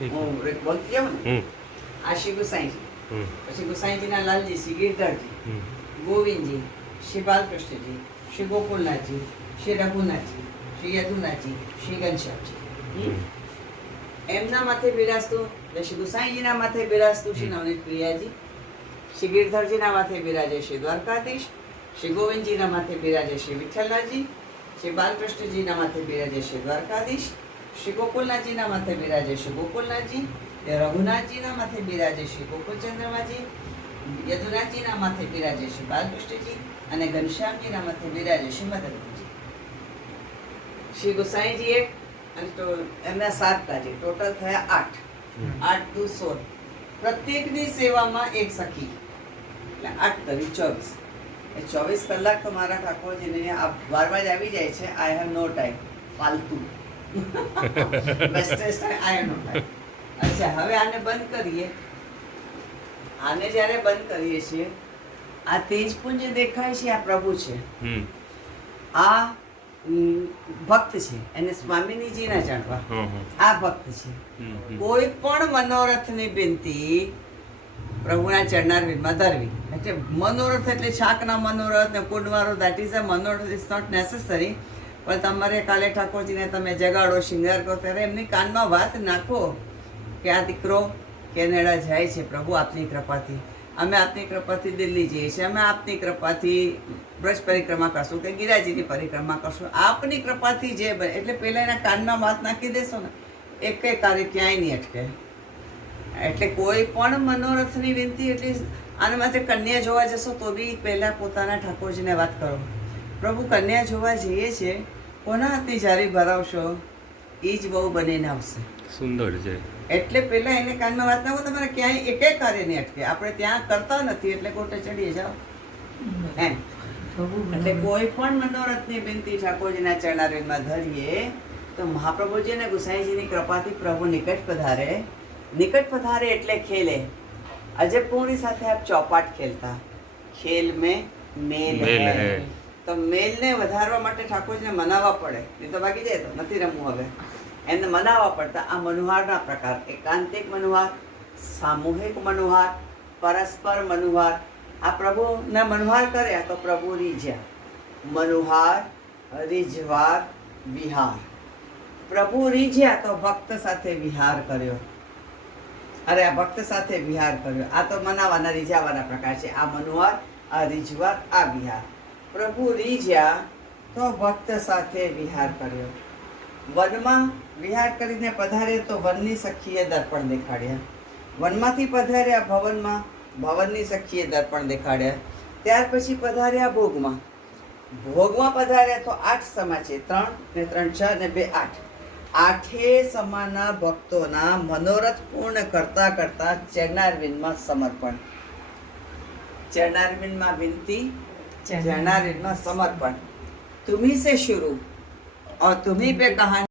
હું બોલતી જાઉં ને. આ શ્રી ગુસાઈજી, પછી ગુસાઈજીના લાલજી, શ્રી ગિરધરજી, ગોવિંદજી, શ્રી બાલકૃષ્ણજી, શ્રી ગોકુલનાથજી, શ્રી રઘુનાથજી, શ્રી યદુનાથજી, શ્રી ઘનશ્યામજી. એમના માથે બિરાજતું શ્રી ગુસાઈજીના માથે બિરાજતું શ્રી નવનીત પ્રિયાજી, શ્રી ગિરધરજીના માથે બિરાજે શ્રી દ્વારકાધીશ, શ્રી ગોવિંદજીના માથે બિરાજે શ્રી વિઠ્ઠલનાથજી, શ્રી બાલકૃષ્ણજીના માથે બિરાજે શ્રી દ્વારકાધીશ, શ્રી ગોકુલનાથજીના માથે બિરાજે શ્રી ગોકુલનાથજી, રઘુનાથજીના માથે બિરાજે શ્રી ગોકુલચંદ્રમાજી, યદુનાથજીના માથે બિરાજે શ્રી બાલકૃષ્ણજી અને ઘનશ્યામજીના માથે બિરાજે શ્રી મદનજી. શ્રી ગુસાઈજી એક અને તો એમના 7 કાજી, ટોટલ થયા 8. 8 દુ 16. પ્રત્યેકની સેવામાં એક સખી, એટલે 8 તરી 24. એ 24 કલાક તો મારા ઠાકોરજીને આ વારમાં જ આવી જાય છે. આઈ હેવ નો ટાઈમ, ફાલતુ બેસ્ટેસ્ટ આઈ હેવ નો ટાઈમ. અચ્છા, હવે આને બંધ કરીએ. આને જ્યારે બંધ કરીએ છીએ, આ તેજપુંજ દેખાય છે, આ પ્રભુ છે, આ ભક્ત છે, એને સ્વામિનીજી ના જાણવા. આ ભક્ત છે. કોઈ પણ મનોરથની બિનતી પ્રભુના ચરણારવિંદમાં ધરવી. એટલે મનોરથ એટલે શાકના મનોરથ ને કુંડવાળો, that is a manorath, is not necessary. પણ તમારે કાલે ઠાકોરજીને તમે જગાડો, શિંગાર કરો, ત્યારે એમની કાનમાં વાત નાખો કે આ દીકરો કેનેડા જાય છે, પ્રભુ આપની કૃપાથી, અમે આપની કૃપાથી દિલ્હી જઈએ છીએ, અમે આપની કૃપાથી બ્રજ પરિક્રમા કરશું કે ગિરાજીની પરિક્રમા કરશું, આપની કૃપાથી જે બને. એટલે પહેલાં એના કાનમાં વાત નાખી દેશો ને, એક કાર્ય ક્યાંય નહીં અટકે. એટલે કોઈ પણ મનોરથની વિનંતી, એટલે આના માટે કન્યા જોવા જશો તો બી પહેલાં પોતાના ઠાકોરજીને વાત કરો, પ્રભુ કન્યા જોવા જઈએ છીએ, કોના હાથની જારી ભરાવશો, એ જ બહુ બનીને આવશે. સુંદર છે. એટલે પહેલા એને કાનમાં વાત નાખો, તમારે ક્યાંય એકે કાર્ય નહીં અટકે. આપણે ત્યાં કરતા નથી એટલે કોર્ટે ચડીએ જાઓ એમ. એટલે કોઈ પણ મનોરથની બિનતી ઠાકોરજીના ચરણારવિંદમાં ધરીએ તો મહાપ્રભુજી અને ગુસાઈજીની કૃપાથી પ્રભુ નિકટ પધારે. નિકટ પધારે એટલે ખેલે. અજબ પૂર્ણી સાથે આપ ચોપાટ ખેલતા, ખેલ મેં મેલ હૈ. તો મેલને વધારવા માટે ઠાકોરજીને મનાવવા પડે, નહીં તો બાકી જાય તો નથી રમવું. હવે એમને મનાવવા પડતા આ મનુહારના પ્રકાર: એકાંતિક મનુહાર, સામૂહિક મનુહાર, પરસ્પર મનુહાર. આ પ્રભુને મનુહાર કર્યા તો પ્રભુ રીઝ્યા. મનુહાર, રીઝવાર, વિહાર. પ્રભુ રીઝ્યા તો ભક્ત સાથે વિહાર કર્યો. અરે આ ભક્ત સાથે વિહાર કર્યો. આ તો મનાવાના, રીઝાવાના પ્રકાર છે. આ મનુહાર, આ રીઝવાર, આ વિહાર. પ્રભુ રીઝ્યા તો ભક્ત સાથે વિહાર કર્યો. વનમાં વિહાર કરીને પધારે તો વનની સખીએ દર્પણ દેખાડ્યા. વનમાંથી પધાર્યા ભવનમાં, ભવનની સખીએ દર્પણ દેખાડ્યા. ત્યાર પછી પધાર્યા ભોગમાં. ભોગમાં પધાર્યા તો 8 સમા છે, 3 ને 3 6 ને 2 8. 8 સમાના ભક્તોના મનોરથ પૂર્ણ કરતા કરતા ચરણારવિંદમાં સમર્પણ. ચરણારવિંદમાં વિનતી, चरणारविंद में समर्पण. तुम्ही से शुरू और तुम्ही पे कहानी.